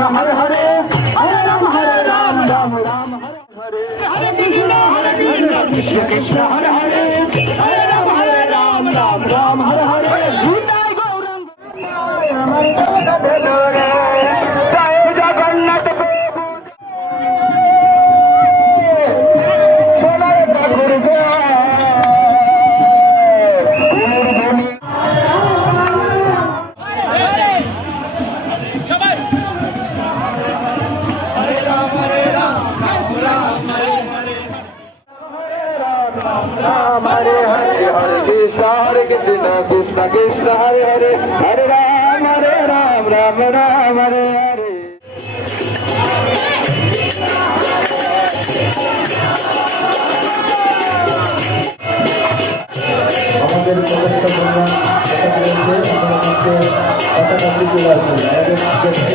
Krishna Hare Hare Hare Ram Ram Ram Hare Hare Krishna Krishna Hare Hare Hare Ram Ram Hare Hare Nitai Gaurang Jai Jagannath Prabhu Sonar Thakur Hare Hare Hare Krishna Krishna Krishna Hare Hare Hare Ram Ram Ram Hare Hare আমাদের প্রত্যেকটা বন্ধু কথা বলতে আমাদের পতাকা তুলে রাখবেন